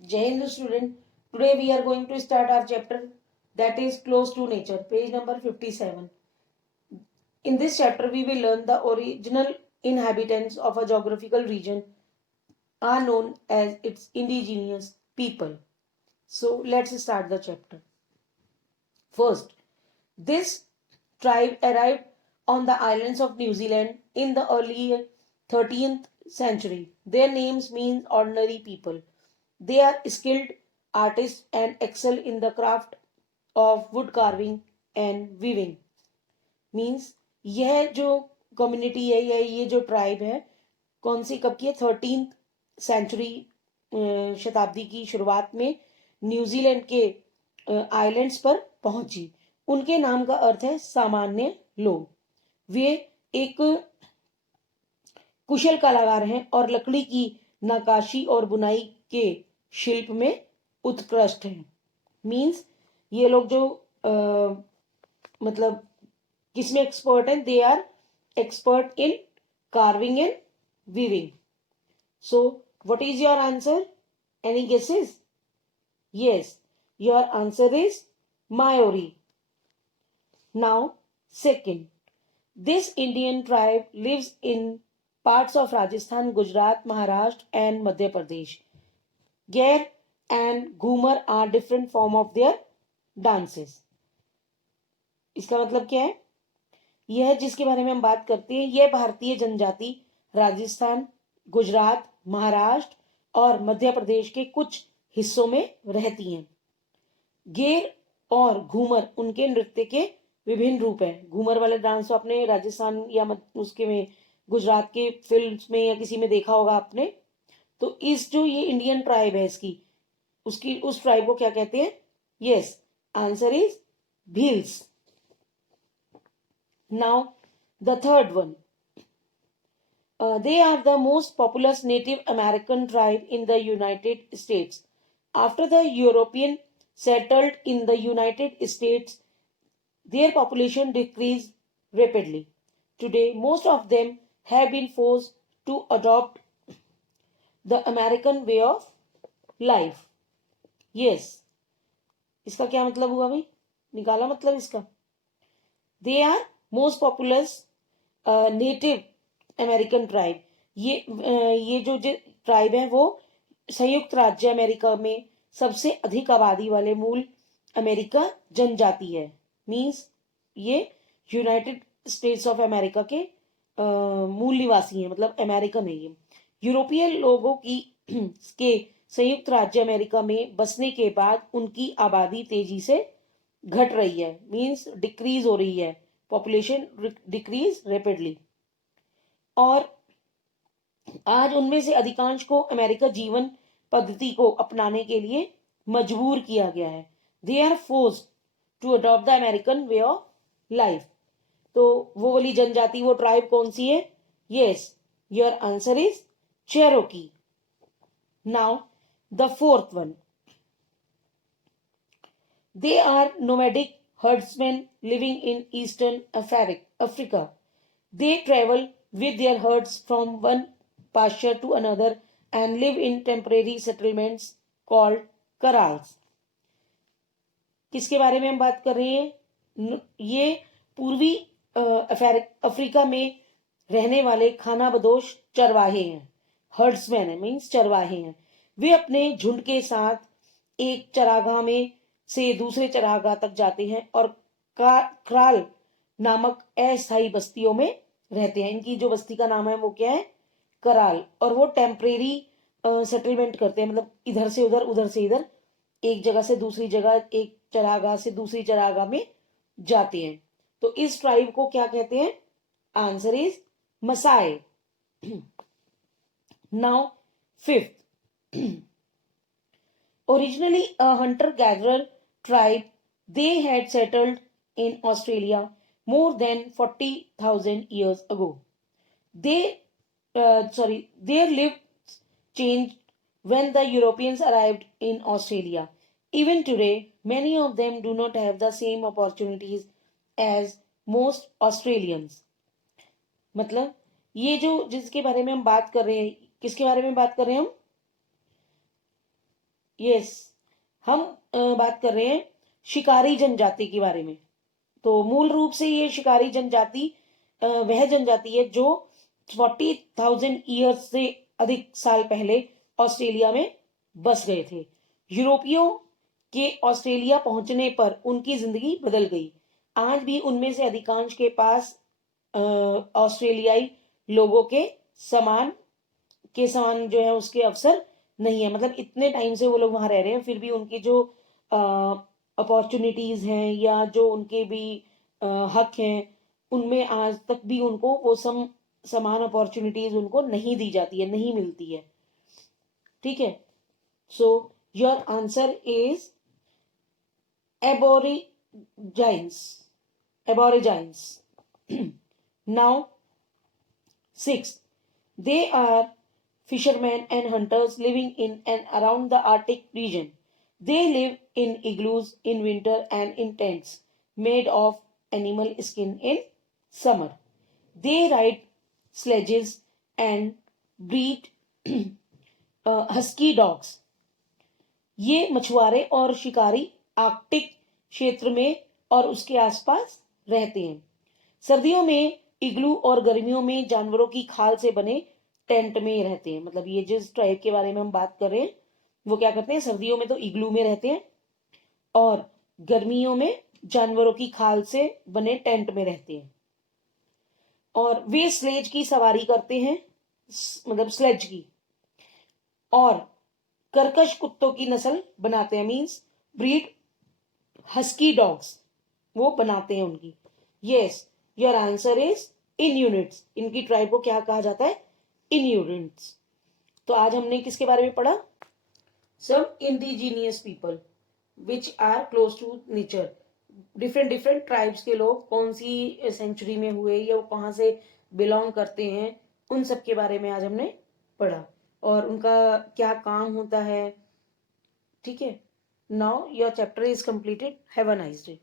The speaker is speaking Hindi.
Jai Hind student. Today we are going to start our chapter that is Close to Nature, page number 57. In this chapter we will learn the original inhabitants of a geographical region are known as its indigenous people. So let's start the chapter. First, this tribe arrived on the islands of New Zealand in the early 13th century. Their names mean ordinary people. They are skilled artists and excel in the craft of wood carving and weaving. Means यह जो कम्युनिटी है या ये जो ट्राइब है कौन सी कब की है 13th सेंचुरी शताब्दी की शुरुआत में न्यूजीलैंड के आइलैंड्स पर पहुंची। उनके नाम का अर्थ है सामान्य लोग। वे एक कुशल कलाकार हैं और लकड़ी की नक्काशी और बुनाई के शिल्प में उत्कृष्ट हैं। मीन्स ये लोग जो मतलब किसमें एक्सपर्ट हैं? They are expert in carving and weaving. So what is your answer? Any guesses? Yes, your answer is Maori. Now second, this Indian tribe lives in parts of Rajasthan, Gujarat, Maharashtra and Madhya Pradesh. Gair and Ghumar are different form of their dances. इसका मतलब क्या है? यह जिसके बारे में हम बात करते हैं यह भारतीय जनजाति राजस्थान, गुजरात, महाराष्ट्र और मध्य प्रदेश के कुछ हिस्सों में रहती हैं। गेर और घूमर उनके नृत्य के विभिन्न रूप है। घूमर वाले डांस तो आपने राजस्थान या उसके में गुजरात के फिल्म्स में या किसी में देखा होगा आपने। तो इस जो ये इंडियन ट्राइब है इसकी उसकी उस ट्राइब को क्या कहते हैं? Yes, answer is Bhils. Now the third one, they are the most populous Native American tribe in the United States. After the European settled in the United States, their population decreased rapidly. Today, most of them have been forced to adopt the American way of life. Yes. इसका क्या मतलब हुआ भाई? निकाला मतलब इसका? They are most populous native American tribe. ये जो ट्राइब है वो संयुक्त राज्य अमेरिका में सबसे अधिक आबादी वाले मूल अमेरिका जनजाति है। मींस ये यूनाइटेड स्टेट्स ऑफ अमेरिका के मूल निवासी हैं, मतलब अमेरिकन है ये। यूरोपीय लोगों की के संयुक्त राज्य अमेरिका में बसने के बाद उनकी आबादी तेजी से घट रही है। मींस डिक्रीज हो रही है, पॉपुलेशन डिक्रीज रेपिडली। और आज उनमें से अधिकांश को अमेरिका जीवन पद्धति को अपनाने के लिए मजबूर किया गया है। They are forced to adopt the American way of life. तो वो वाली जनजाति, वो ट्राइब कौन सी है? Yes, your answer is Cherokee. Now the fourth one, they are nomadic herdsmen living in eastern Africa. They travel with their herds from one pasture to another and live in temporary settlements called corrals. किसके बारे में हम बात कर रहे हैं? ये पूर्वी अफ्रीका में रहने वाले खानाबदोश चरवाहे हैं। हर्ड्समैन है, मीन्स चरवाहे हैं। वे अपने झुंड के साथ एक चरागाह में से दूसरे चरागाह तक जाते हैं और क्राल नामक अस्थायी बस्तियों में रहते हैं। इनकी जो बस्ती का नाम है वो क्या है? कराल। और वो टेम्परेरी सेटलमेंट करते हैं, मतलब इधर से उधर, उधर से इधर, एक जगह से दूसरी जगह, एक चरागाह से दूसरी चरागाह में जाते हैं। तो इस ट्राइब को क्या कहते हैं? Answer is Maasai. Now fifth, originally a hunter-gatherer tribe, they had settled in Australia more than 40,000 years ago. Their lives changed when the Europeans arrived in Australia. Even today, many of them do not have the same opportunities as most Australians. मतलब ये जो जिसके बारे में हम बात कर रहे हैं, किसके बारे में बात कर रहे हैं हम? यस, हम बात कर रहे हैं शिकारी जनजाति के बारे में। तो मूल रूप से ये शिकारी जनजाति वह जनजाति है जो 40,000 ईयर्स से अधिक साल पहले ऑस्ट्रेलिया में बस गए थे। यूरोपियों के ऑस्ट्रेलिया पहुंचने पर उनकी जिंदगी बदल गई। आज भी उनमें से अधिकांश के पास ऑस्ट्रेलियाई लोगों समान समान जो है उसके अवसर नहीं है। मतलब इतने टाइम से वो लोग वहां रह रहे हैं, फिर भी उनकी जो अपॉर्चुनिटीज हैं या जो उनके भी हक हैं, उनमें आज तक भी उनको वो समान अपॉर्चुनिटीज उनको नहीं दी जाती है, नहीं मिलती है। ठीक है, so your answer is aborigines, aborigines. Now 6, they are fishermen and hunters living in and around the Arctic region. They live in igloos in winter and in tents made of animal skin in summer. They ride sledges and breed husky dogs. ये मछुआरे और शिकारी आर्कटिक क्षेत्र में और उसके आसपास रहते हैं। सर्दियों में इग्लू और गर्मियों में जानवरों की खाल से बने टेंट में रहते हैं। मतलब ये जिस ट्राइब के बारे में हम बात कर रहे हैं वो क्या करते हैं, सर्दियों में तो इग्लू में रहते हैं और गर्मियों में जानवरों की खाल से बने टेंट में रहते हैं। और वे स्लेज की सवारी करते हैं, मतलब स्लेज की, और कर्कश कुत्तों की नस्ल बनाते हैं, मींस ब्रीड हस्की डॉग्स वो बनाते हैं उनकी। Yes, your answer is Inuits. इनकी ट्राइब को क्या कहा जाता है, इन्यूनिट्स। तो आज हमने किसके बारे में पढ़ा, some indigenous people which are close to nature. Different different tribes के लोग कौन सी सेंचुरी में हुए या वो कहाँ से बिलोंग करते हैं, उन सब के बारे में आज हमने पढ़ा और उनका क्या काम होता है। ठीक है, now your chapter is completed. Have a nice day.